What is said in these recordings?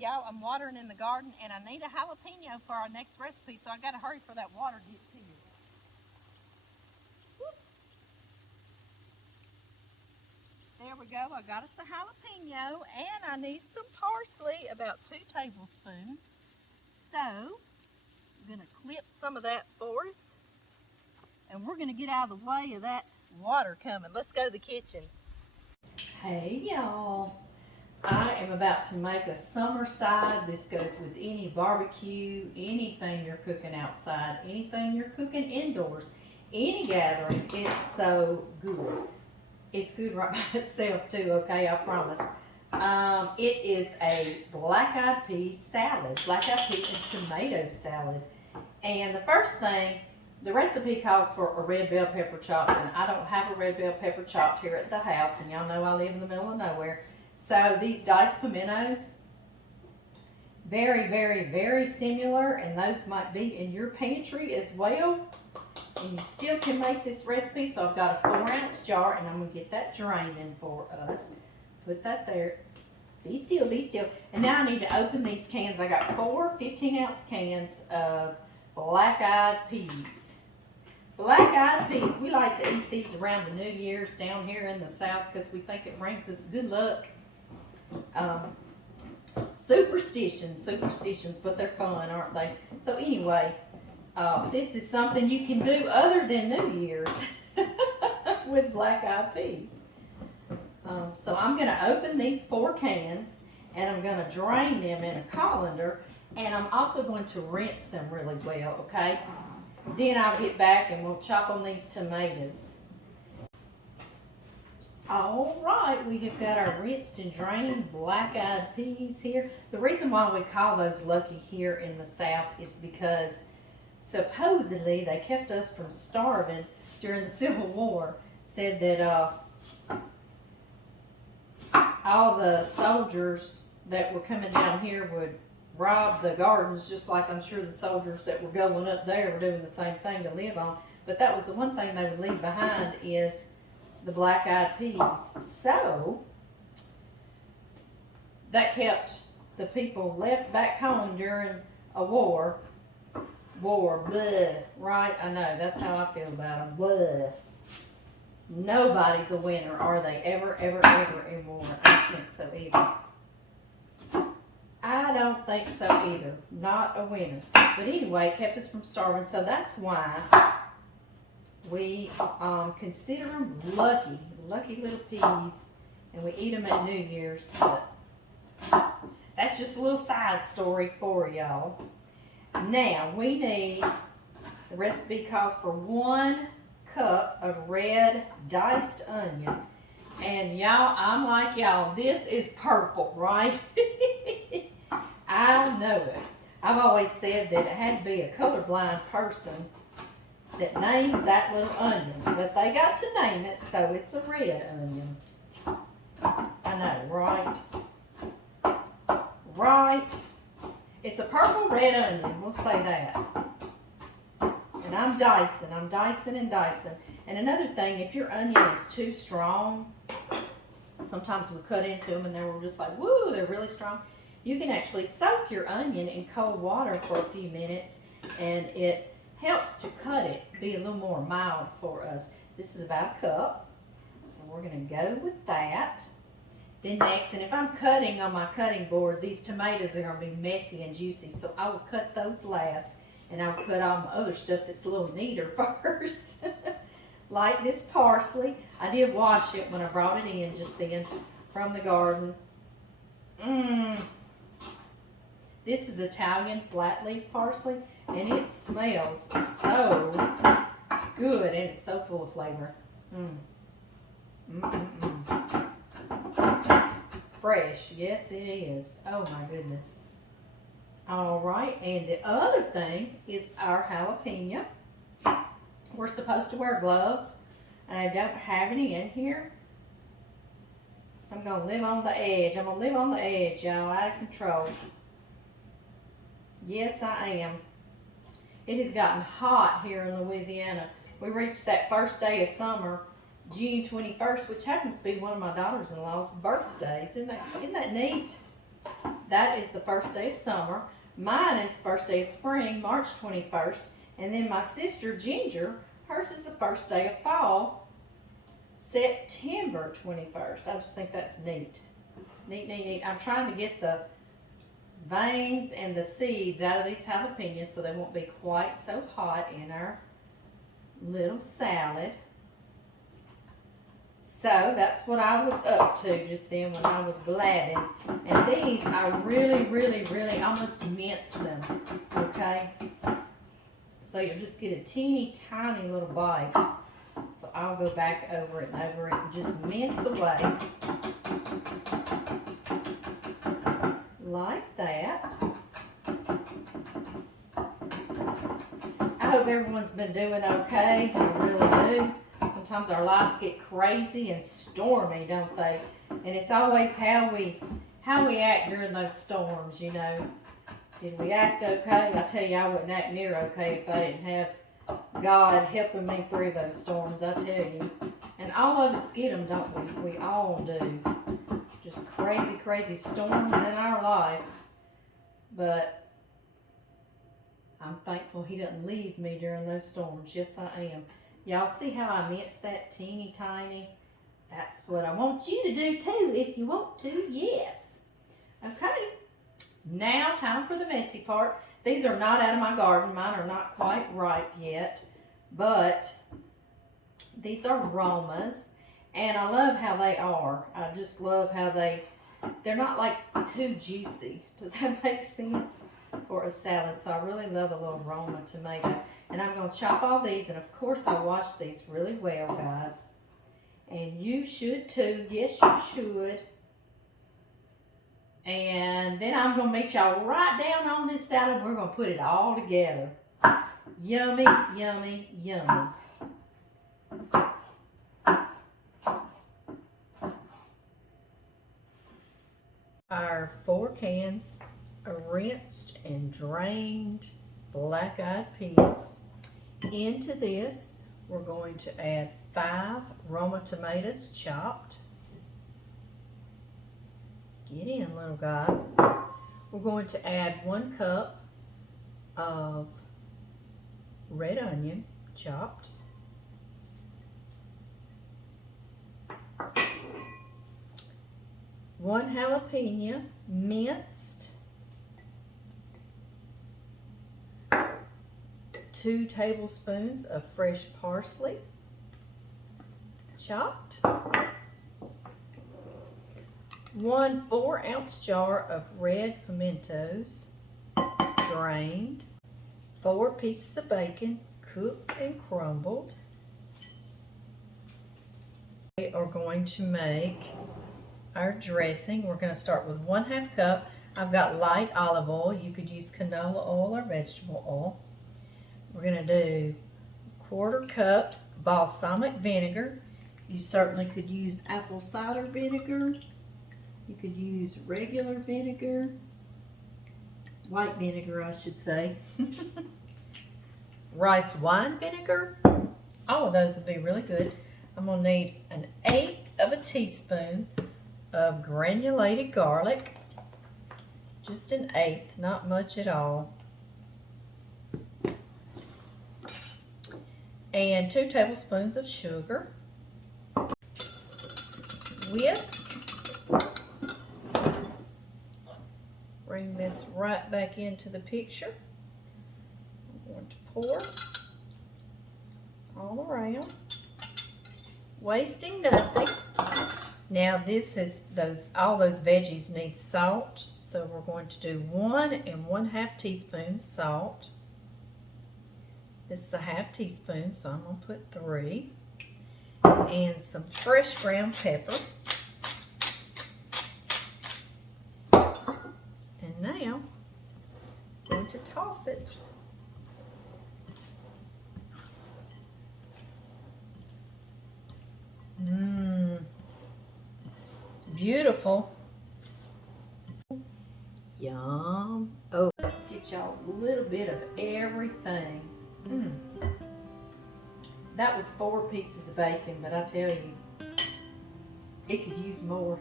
Y'all, I'm watering in the garden, and I need a jalapeno for our next recipe, so I got to hurry for that water to get to you. There we go. I got us a jalapeno, and I need some parsley, about 2 tablespoons. So, I'm going to clip some of that for us, and we're going to get out of the way of that water coming. Let's go to the kitchen. Hey, y'all. I am about to make a summer side. This goes with any barbecue, anything you're cooking outside, anything you're cooking indoors, any gathering. It's so good. It's good right by itself too, okay, I promise. It is a black-eyed pea salad, black-eyed pea and tomato salad. And the first thing, the recipe calls for a red bell pepper chopped, and I don't have a red bell pepper chopped here at the house, and y'all know I live in the middle of nowhere. So these diced pimientos, very, very, very similar, and those might be in your pantry as well. And you still can make this recipe. So I've got a 4-ounce jar, and I'm going to get that draining for us. Put that there. Be still, be still. And now I need to open these cans. I got 4 15-ounce cans of black-eyed peas. Black-eyed peas, we like to eat these around the New Year's down here in the South because we think it brings us good luck. Superstitions, but they're fun, aren't they? So anyway, this is something you can do other than New Year's with black-eyed peas. So I'm going to open these 4 cans, and I'm going to drain them in a colander, and I'm also going to rinse them really well, okay? Then I'll get back and we'll chop on these tomatoes. All right, we have got our rinsed and drained black-eyed peas here. The reason why we call those lucky here in the South is because supposedly they kept us from starving during the Civil War. Said that all the soldiers that were coming down here would rob the gardens, just like I'm sure the soldiers that were going up there were doing the same thing to live on. But that was the one thing they would leave behind is the black-eyed peas. So that kept the people left back home during a war, blah, right? I know, that's how I feel about them, blah. Nobody's a winner, are they? Ever in war? I don't think so either. I don't think so either. Not a winner. But anyway, it kept us from starving, so that's why we consider them lucky little peas, and we eat them at New Year's. But that's just a little side story for y'all. Now, we need, the recipe calls for 1 cup of red diced onion. And y'all, I'm like y'all, this is purple, right? I know it. I've always said that it had to be a colorblind person that named that little onion, but they got to name it, so it's a red onion. I know, right? Right? It's a purple red onion, we'll say that. And I'm dicing and dicing. And another thing, if your onion is too strong, sometimes we cut into them and they were just like, woo, they're really strong. You can actually soak your onion in cold water for a few minutes, and it helps to cut it, be a little more mild for us. This is about a cup, so we're going to go with that. Then next, and if I'm cutting on my cutting board, these tomatoes are going to be messy and juicy, so I will cut those last, and I'll cut all my other stuff that's a little neater first. Like this parsley. I did wash it when I brought it in just then from the garden. This is Italian flat leaf parsley, and it smells so good, and it's so full of flavor. Fresh, yes it is. Oh my goodness. All right, and the other thing is our jalapeno. We're supposed to wear gloves, and I don't have any in here. So I'm gonna live on the edge. I'm gonna live on the edge, y'all, out of control. Yes, I am. It has gotten hot here in Louisiana. We reached that first day of summer, June 21st, which happens to be one of my daughters-in-law's birthdays. Isn't that neat? that is the first day of summer. Mine is the first day of spring, March 21st. And then my sister, Ginger, hers is the first day of fall, September 21st. I just think that's neat. Neat, neat, neat. I'm trying to get the veins and the seeds out of these jalapenos so they won't be quite so hot in our little salad. So that's what I was up to just then when I was blabbing. And these, I really, really, really almost mince them, okay? So you'll just get a teeny tiny little bite. So I'll go back over it and just mince away. Like that. I hope everyone's been doing okay. I really do. Sometimes our lives get crazy and stormy, don't they? And it's always how we act during those storms, you know. Did we act okay? I tell you, I wouldn't act near okay if I didn't have God helping me through those storms, I tell you. And all of us get them, don't we? We all do. Just crazy, crazy storms in our life. But I'm thankful He doesn't leave me during those storms. Yes, I am. Y'all see how I mince that teeny tiny? That's what I want you to do too, if you want to, yes. Okay, now time for the messy part. These are not out of my garden. Mine are not quite ripe yet, but these are Romas, and I love how they are. I just love how they're not like too juicy. Does that make sense? For a salad, so I really love a little Roma tomato. And I'm going to chop all these, and of course I wash these really well, guys. And you should too. Yes, you should. And then I'm going to meet y'all right down on this salad. We're going to put it all together. Yummy, yummy, yummy. Our 4 cans of rinsed and drained black-eyed peas. Into this, we're going to add 5 Roma tomatoes chopped. Get in, little guy. We're going to add 1 cup of red onion chopped. One jalapeno minced. 2 tablespoons of fresh parsley chopped. 1 4-ounce jar of red pimientos drained. 4 pieces of bacon cooked and crumbled. We are going to make our dressing. We're going to start with 1/2 cup. I've got light olive oil. You could use canola oil or vegetable oil. We're going to do 1/4 cup balsamic vinegar. You certainly could use apple cider vinegar. You could use regular vinegar. White vinegar, I should say. Rice wine vinegar. All of those would be really good. I'm going to need 1/8 of a teaspoon of granulated garlic. Just 1/8, not much at all. And 2 tablespoons of sugar. Whisk. Bring this right back into the picture. I'm going to pour all around, wasting nothing. Now this is all those veggies need salt, so we're going to do 1 1/2 teaspoons salt. This is a 1/2 teaspoon, so I'm going to put 3. And some fresh ground pepper. And now, I'm going to toss it. It's beautiful. Yum. Oh, let's get y'all a little bit of everything. That was 4 pieces of bacon, but I tell you, it could use more.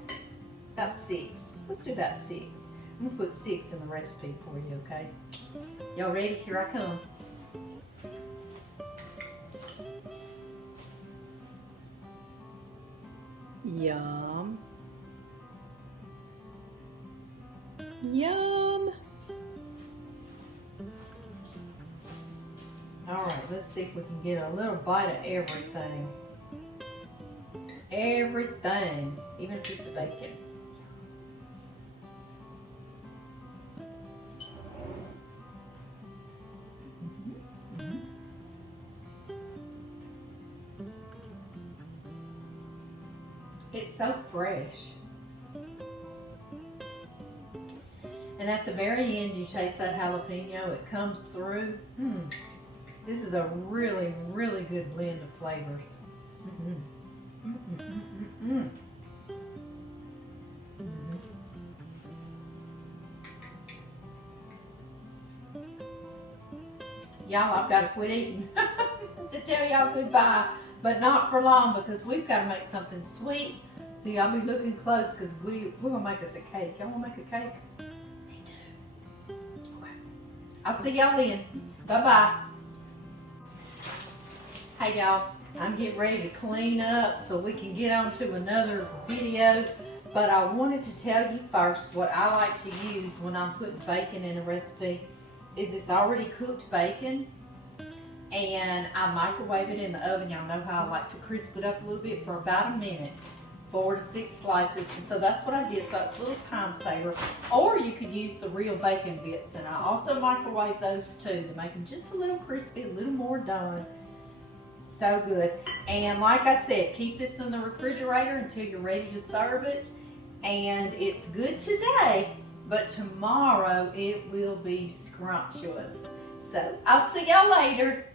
About 6. Let's do about 6. I'm gonna put 6 in the recipe for you, okay? Y'all ready? Here I come. Yum. Yum. All right, let's see if we can get a little bite of everything. Everything, even a piece of bacon. It's so fresh. And at the very end, you taste that jalapeno. It comes through. This is a really, really good blend of flavors. Y'all, I've got to quit eating to tell y'all goodbye, but not for long because we've got to make something sweet. So y'all be looking close because we're gonna make us a cake. Y'all wanna make a cake? Me too. Okay. I'll see y'all then. Bye-bye. Hey y'all, I'm getting ready to clean up so we can get on to another video. But I wanted to tell you first what I like to use when I'm putting bacon in a recipe is this already cooked bacon, and I microwave it in the oven. Y'all know how I like to crisp it up a little bit for about a minute, 4 to 6 slices, and so that's what I did. So it's a little time saver. Or you could use the real bacon bits, and I also microwave those too to make them just a little crispy, a little more done. So good. And like I said, keep this in the refrigerator until you're ready to serve it. And it's good today, but tomorrow it will be scrumptious. So I'll see y'all later.